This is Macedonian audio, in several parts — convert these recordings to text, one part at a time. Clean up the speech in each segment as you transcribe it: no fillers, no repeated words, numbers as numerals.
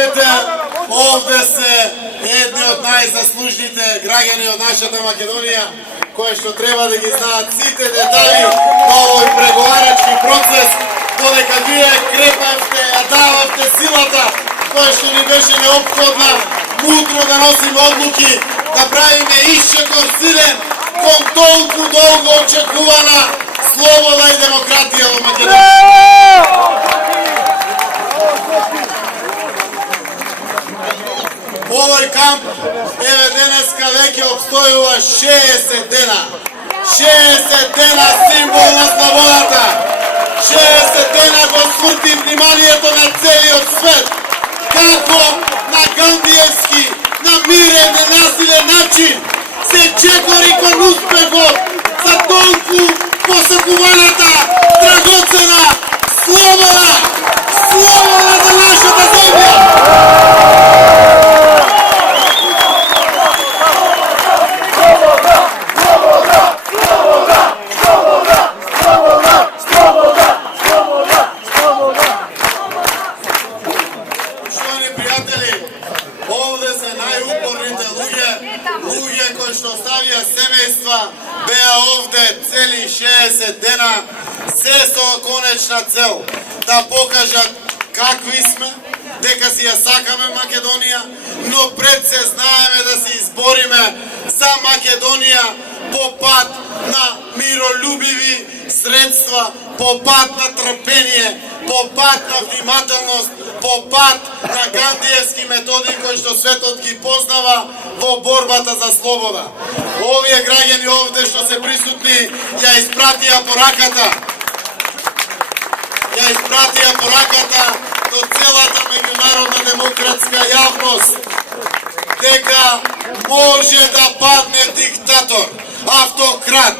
Дозволете, овде се едни од најзаслужните граѓани од нашата Македонија, кои што треба да ги знаат сите детали на овој преговарачки процес, додека вие крепавте, ја дававте силата, која што ни беше неопходна, мудро да носиме одлуки, да правиме исчекор силен кон толку долго очекувана слобода и демократија во Македонија. Овој камп, еве денеска веќе обстојува 60 дена. 60 дена символ на слободата. 60 дена го сврти вниманието на целиот свет. Како на гандиевски, на мирен, ненасилен начин се чекори кон успехот за толку посакуваната драгоцена слобода. Слобода за нашата земја. Луѓе кои што оставија семејства, беа овде цели 60 дена, се со конечна цел да покажат какви сме, дека си ја сакаме Македонија, но пред се знаеме да се избориме за Македонија по пат на миролюбиви средства, по пат на трпение, по пат на внимателност, по пат на гандиевски методи кои што светот ги познава во борбата за слобода. Овие граѓани овде што се присутни ја испратија пораката до целата меѓународна демократска јавност дека може да падне диктатор, автократ,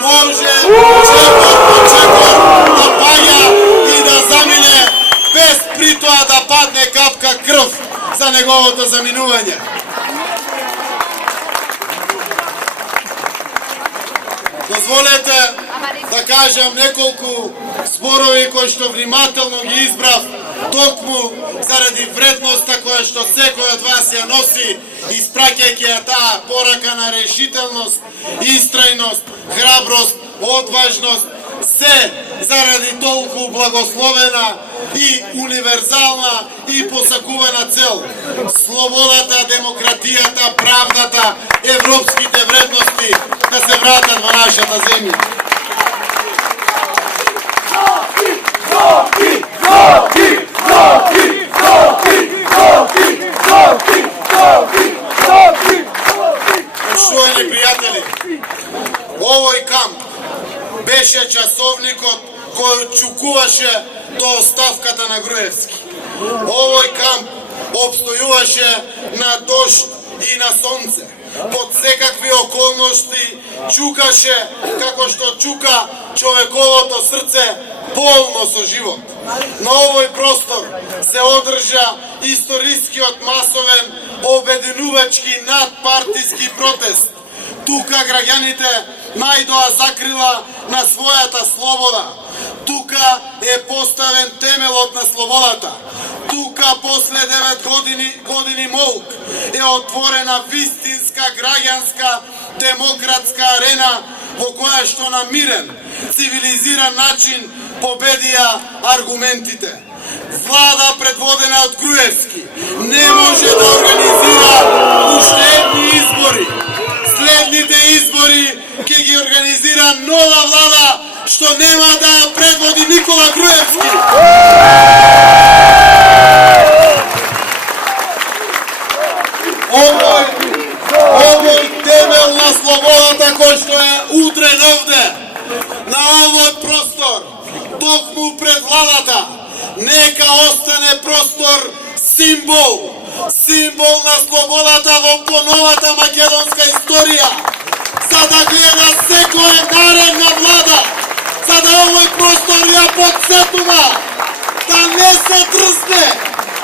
може чекор по чекор да паѓа и да замине без при тоа да падне капка крв за неговото заминување. Дозволете да кажам неколку зборови кои што внимателно ги избрав токму заради вредноста која што секој од вас ја носи, испраќајќи ја таа порака на решителност, истрајност, храброст, одважност, се заради толку благословена и универзална и посакувана цел. Слободата, демократијата, правдата, европските вредности да се вратат во нашата земја. Поштовани пријатели, овој камп беше часовникот кој чукуваше до оставката на Груевски. Овој камп обстојуваше на дожд и на сонце. Под секакви околности чукаше како што чука човековото срце полно со живот. На овој простор се одржа историскиот масовен обединувачки надпартиски протест. Тука граѓаните најдоа закрила на својата слобода. Тука е поставен темелот на слободата. Тука после 9 години молк е отворена вистинска граѓанска демократска арена во која што на мирен, цивилизиран начин победија аргументите. Влада предводена од Груевски не може да организира уште едни избори. Следните избори ќе ги организира нова влада што нема да ја предводи Никола Груевски. Овој темел на слободата кој што е удрен овде, на овој простор, токму пред владата, нека остане простор символ на слободата во поновата македонска историја, за да гледа секоја наредна влада, за да овој простор ја подсетува, да не се дрзне,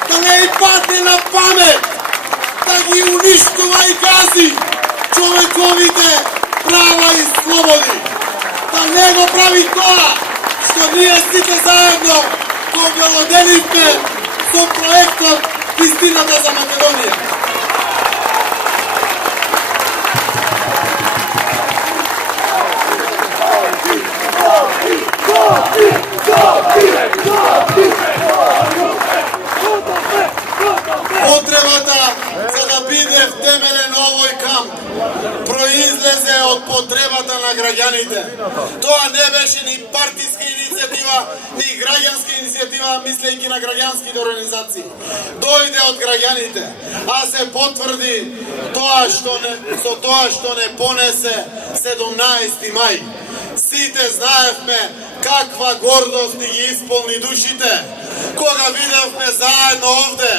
да не и падне на памет, да ги уништува и гази човековите права и слободи, да не го прави тоа што ние сите заедно го белоделивме со проектот вистината за Македонија. Потребата за да биде втемелен овој камп произлезе од потребата на граѓаните. Тоа не беше ни партиска иницијатива, ни граѓанска иницијатива, мислејќи на граѓанските организации. Дојде од граѓаните, а се потврди со тоа што не понесе 17 мај. Сите знаевме каква гордост ни ги исполни душите, кога видевме заедно овде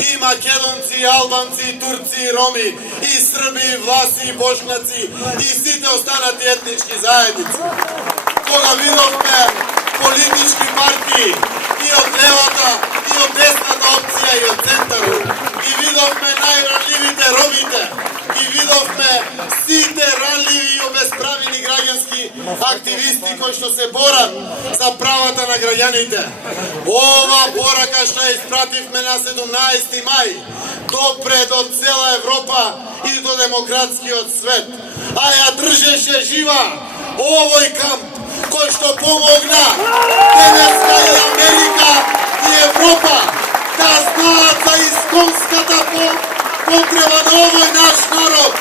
и македонци, и албанци, и турци, и роми, и срби, и власи, и бошнаци, и сите останати етнички заедници. Кога видовме политички партии и од левата, и од десната опција, и од центару, и видовме најранливите ромите, и видовме сите ранливи и обесправени граѓански активисти кои што се борат за правата на граѓаните. Ова порака што ја испративме на 17 мај допре до цела Европа и до демократскиот свет, а ја држеше жива овој камп кој што помогна денеска и Америка и Европа да знаат за исконската потреба на овој наш народ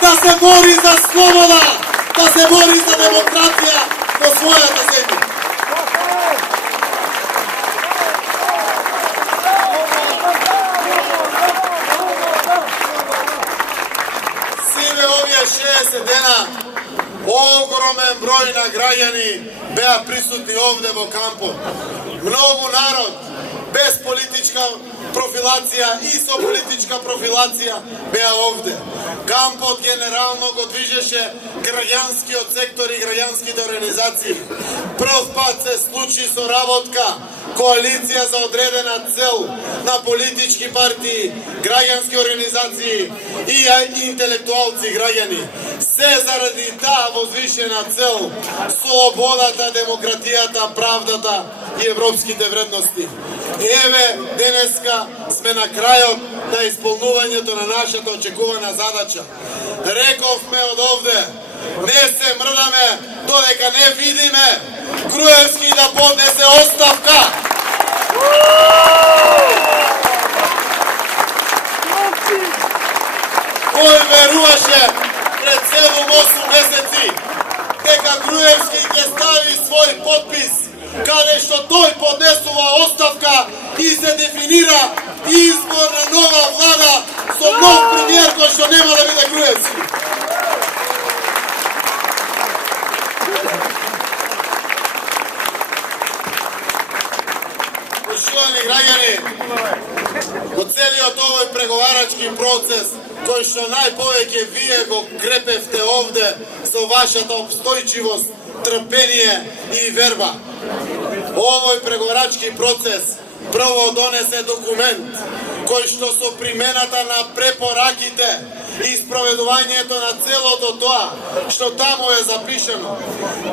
да се бори за слобода, да се бори за демократија во својата земја. Сиве овие 60 дена огромен број на граѓани беа присутни овде во кампот. Многу народ без политичка профилација и со политичка профилација беа овде. Кампот генерално го движеше граѓанскиот сектор и граѓанските организации. Прв пат се случи соработка, коалиција за одредена цел на политички партии, граѓански организации и интелектуалци граѓани. Се заради таа возвишена цел, слободата, демократијата, правдата и европските вредности. Еве, денеска сме на крајот на исполнувањето на нашата очекувана задача. Рековме од овде, не се мрдаме додека не видиме Груевски да поднесе оставка. Кој веруваше пред 7-8 месеци дека Груевски ќе стави свој подпис каде што тој поднесува оставка и се дефинира избор на нова влада со нов премиер кој што нема да биде Груевски. Почитувани граѓани, во целиот овој преговарачки процес кој што најповеќе вие го крепевте овде со вашата обстојчивост, трпение и верба. Овој преговарачки процес прво донесе документ кој што со примената на препораките и спроведувањето на целото тоа што таму е запишено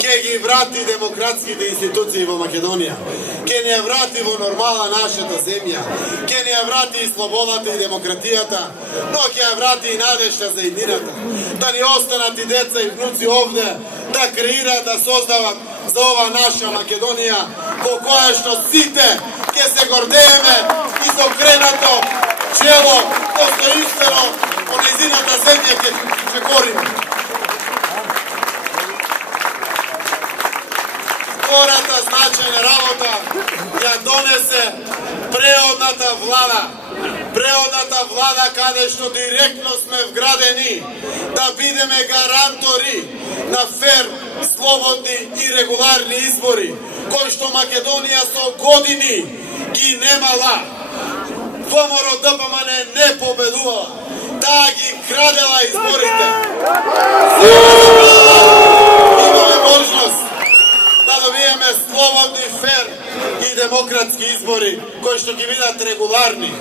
ќе ги врати демократските институции во Македонија, ќе ни ја врати во нормала нашата земја, ќе ни ја врати и слободата и демократијата, но ќе ја врати и надежта за иднината, да ни останат и деца и внуци овде, да креираат, да создават за ова наша Македонија, во која што сите ќе се гордееме и со кренато чело, достоинствено, по нејзината земја ќе гориме. Втората значајна работа ја донесе преодната влада. Преодната влада каде што директно сме вградени да бидеме гарантори на фер, слободни и регуларни избори, кои што Македонија со години ги немала. ВМРО ДПМН не победувала, таа ги крадела изборите. Имаме можност да добиеме слободни, фер и демократски избори кои што ги бидат регуларни.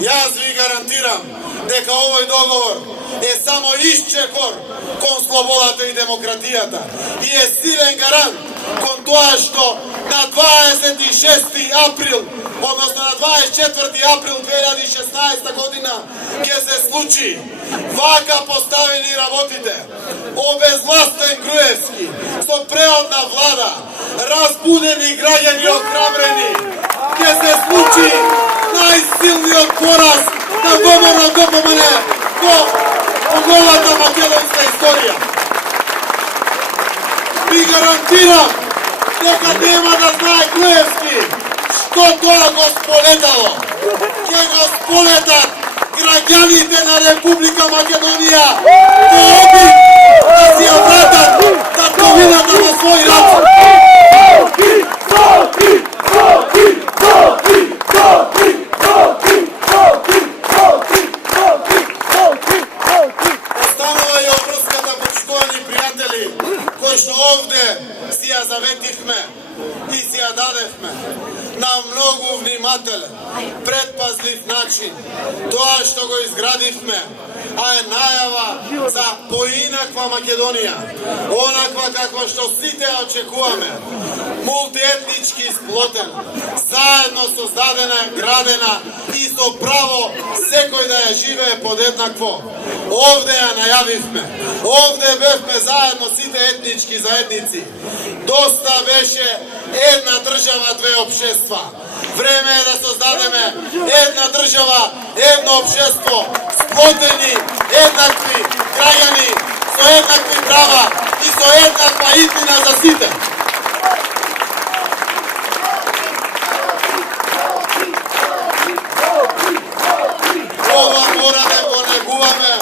Јас ви гарантирам дека овој договор е само исчекор кон слободата и демократијата и е силен гарант кон тоа што na 26. april, odnosno na 24. april 2016 godina, gdje se sluči vaka postavili работите, obezvlasten Gruevski, so preodna vlada, razbudeni građani ohrabljeni, gdje se sluči najsilniji poraz na govornom dopomene ko ogovata makedonska istorija. I garantiram, nekad nema da zna Gruevski što to go spoletalo. Će go spoletat građanite na Republika Makedonija ko obi da si je vratat tatkovinata na svoj račun. Останува и обрската, почитувани пријатели, кои што овде си ја заветихме и си ја дадехме на многу внимателен, предпазлив начин. Тоа што го изградихме, а е најава за поинаква Македонија, онаква каква што сите очекуваме, мултиетнички сплотена, заедно создадена, градена и со право секој да ја живее подеднакво. Овде ја најавивме, овде бевме заедно сите етнички заедници. Доста беше една држава, две општества. Време е да создадеме една држава, едно општество, сплотени, еднакви граѓани, со еднакви права и со еднаква истина за сите. Ова мора да го негуваме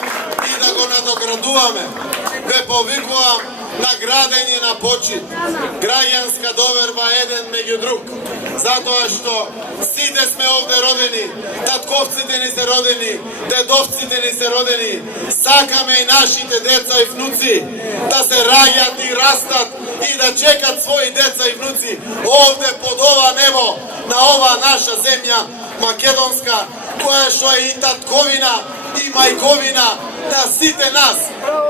и да го надоградуваме. Ве повикувам на градење на почит, граѓанска доверба еден меѓу друг. Затоа што сите сме овде родени, татковците ни се родени, дедовците ни се родени, сакаме и нашите деца и внуци да се раѓат и растат и да чекат своји деца и внуци овде под ова небо, на ова наша земја македонска, која што е и татковина и мајковина на сите нас,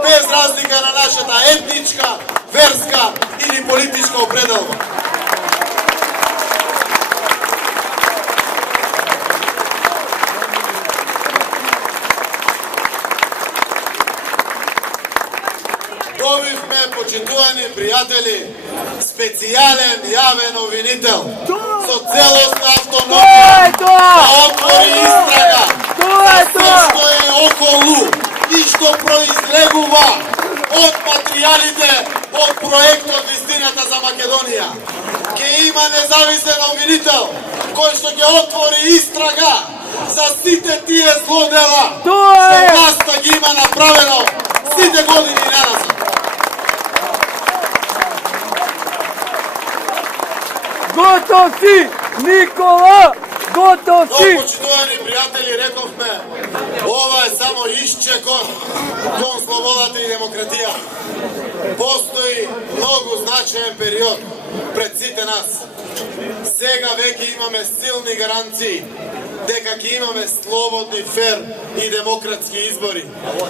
без разлика на нашата етничка, верска или политичка определба. Добивме, почитувани пријатели, специјален јавен обвинител со целосна автономија да отвори истрага за се што е околу и што произлегува од материјалите од проектот Вистината за Македонија. Ке има независен обвинител кој што ќе отвори истрага за сите тие злодела што власта ги има направено сите години наназад. Готов си, Никола! Готов си! Но, почитувани пријатели, рековме, ова е само исчекор кон слободата и демократија. Постои многу значаен период пред сите нас. Сега веќе имаме силни гаранции дека ќе имаме слободни, фер и демократски избори.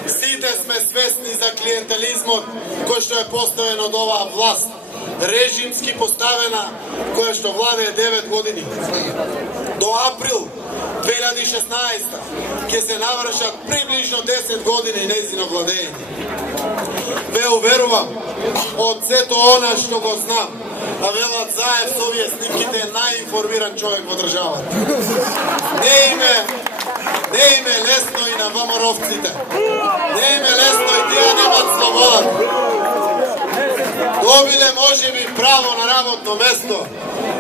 Сите сме свесни за клиентелизмот кој што е поставен од оваа власт, режимски поставена, која што владее 9 години. До април 2016 ќе се навршат приближно 10 години нејзино владење. Ве уверувам, од сето она што го знам, а велат Заев со овие снимките е најинформиран човек во државата. Не им е лесно и на ВМРО-вците. Не им е лесно и тие немат слободата. Добиле можеби право на работно место,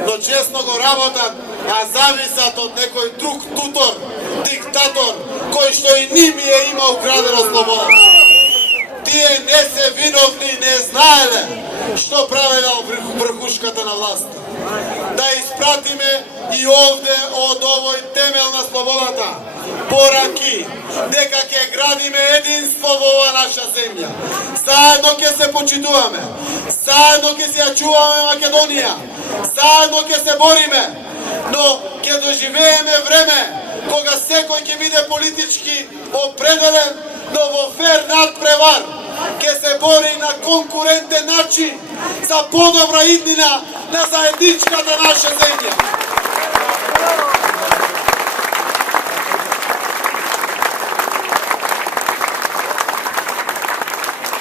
но честно го работат, а зависат од некој друг тутор, диктатор, кој што и ним е има украдено слобода. Тие не се виновни, не знаеле што правеле врхушката на власт. Да испратиме и овде од овој темел на слободата пораки дека ќе градиме единство во ова наша земја. Заедно ќе се почитуваме, заедно ќе се ја чуваме Македонија, заедно ќе се бориме, но ќе доживееме време кога секој ќе биде политички определен, но во фер надпревар ќе се бори на конкурентен начин за подобра иднина на заедничката наша земја.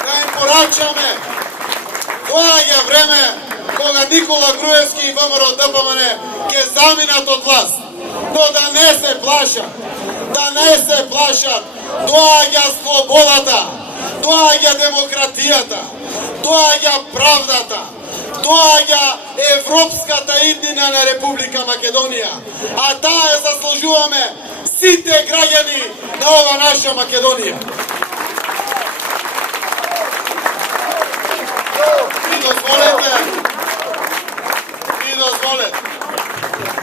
Да им порачаме, доаѓа време кога Никола Груевски и ВМРО ДПМН ќе заминат од власт. Но да не се плашат, доаѓа слободата, доаѓа демократијата, доаѓа правдата, доаѓа европската иднина на Република Македонија, а таа ја заслужуваме сите граѓани на ова наша Македонија. И дозволете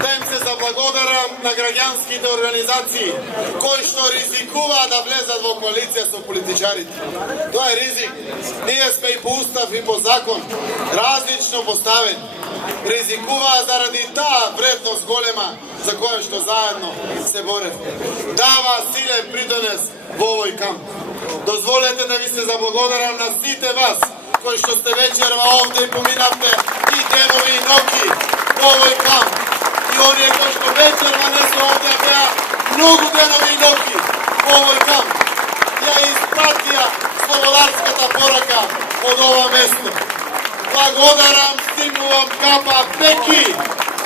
да им се заблагодарам на граѓанските организации кои што ризикуваа да влезат во коалиција со политичарите. Тоа е ризик. Ние сме и по устав и по закон различно поставени. Ризикуваа заради таа вредност голема за која што заедно се боревме. Дава силен придонес во овој камп. Дозволете да ви се заблагодарам на сите вас кои што сте вечерва овде и поминавте и денови и ноќи во овој камп. И оние кои што вечерва не се овде, беа многу денови и ноќи во овој камп. Ја испратија слободарската порака од ова место. Благодарам, стимнувам капа пеки.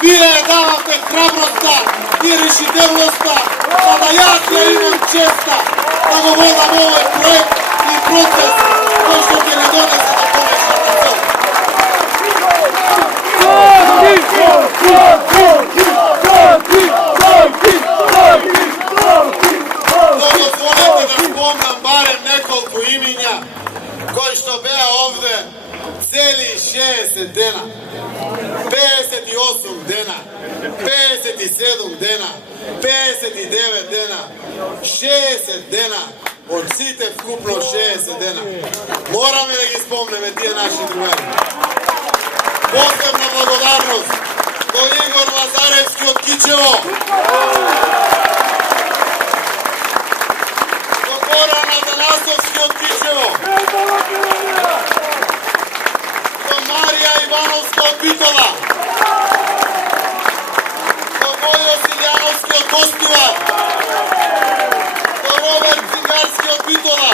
Вие давате храброста и решителноста, за да јас ја имам честа да го водам овој проект и процес кој што ќе не донесе до конечната цел. Дозволете да спомнам барем неколку имиња кои што беа овде цели 60 дена, 58 дена, 57 дена, 59 дена, 60 дена, од сите вкупно 60 дена. Мораме да ги спомнеме тие наши другари. Посебна благодарност до Игор Лазаревски од Кичево, до Горан Атанасовски од Кичево, до Марија Ивановска од Битола, до Бојо Силјановски од Гостивар, до Роберт Цингарски од Битола,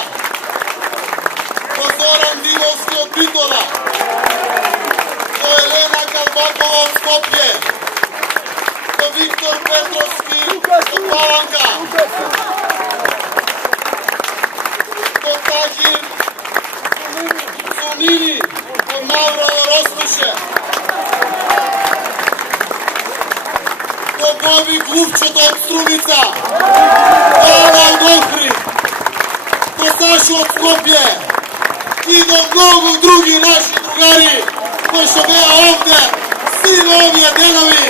до Зоран Дивовски од Битола, до Елена Калбакова од Скопје, до Виктор Петровски од Паланка, до Тахир Сунини од Маврово Ростуше, до Боби Глупчото од Струмица, до Ана од Охрид, до Сашо од Скопје и до многу други наши другари кои што беа овде сите овие денови,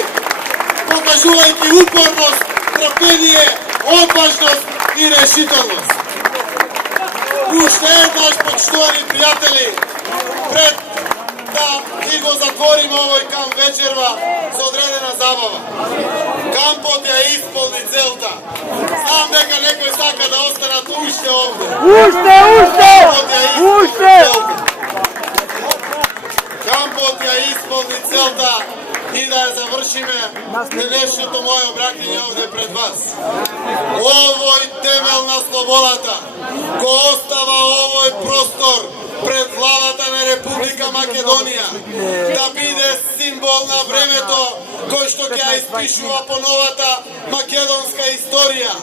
покажувајќи упорност, трпение, одважност и решителност. Уште еднаш, почитувани пријатели, пред да ги го затвориме овој камп вечерва со одредена забава. Кампот ја исполни целта. Знам дека некој сака да останат уште овде. Кампот ја исполни целта и да ја завршиме денешното моје обраќање овде пред вас. Овој темел на слободата го остава овој простор пред владата на Република Македонија да биде символ на времето кој што ќе ја испишува по новата македонска историја,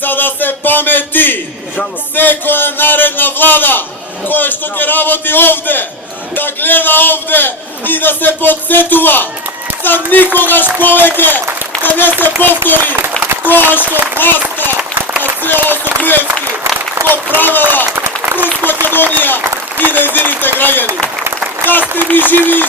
за да се памети секоја наредна влада која што ќе работи овде, да гледа овде и да се подсетува за никогаш повеќе да не се повтори тоа што власта на селото Груевски го правела врз Македонија и нејзините граѓани. Да сте ми живи и